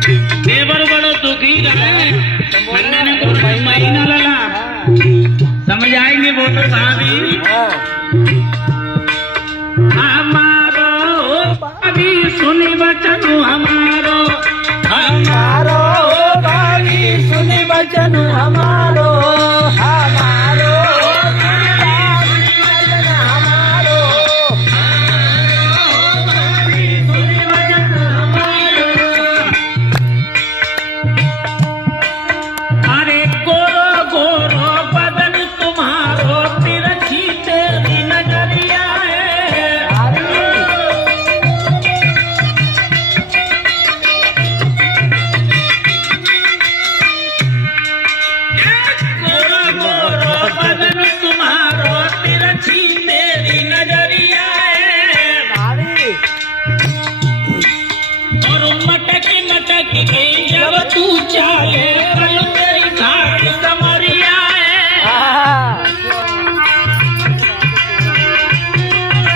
देवर बड़ो दुखी रहे महीने ने कोई महीना लला समझ आएंगे वो तो भाभी हमारो भाभी सुनी वचन हमारो हमारो भाभी सुनी वचन हमारो हमारो सुनी वचन हमारो अरे गोरो गोरो बदन तुम्हारो तिरछी तेरी नजरिया है गोरो गोरो बदन तुम्हारो तिरछी तेरी नजरिया है और मटक मटक के जब तू चाले कल तेरी घाट समरिया है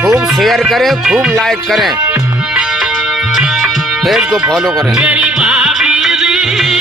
खूब शेयर करें, खूब लाइक करें, पेज को फॉलो करें। मेरी भाभी री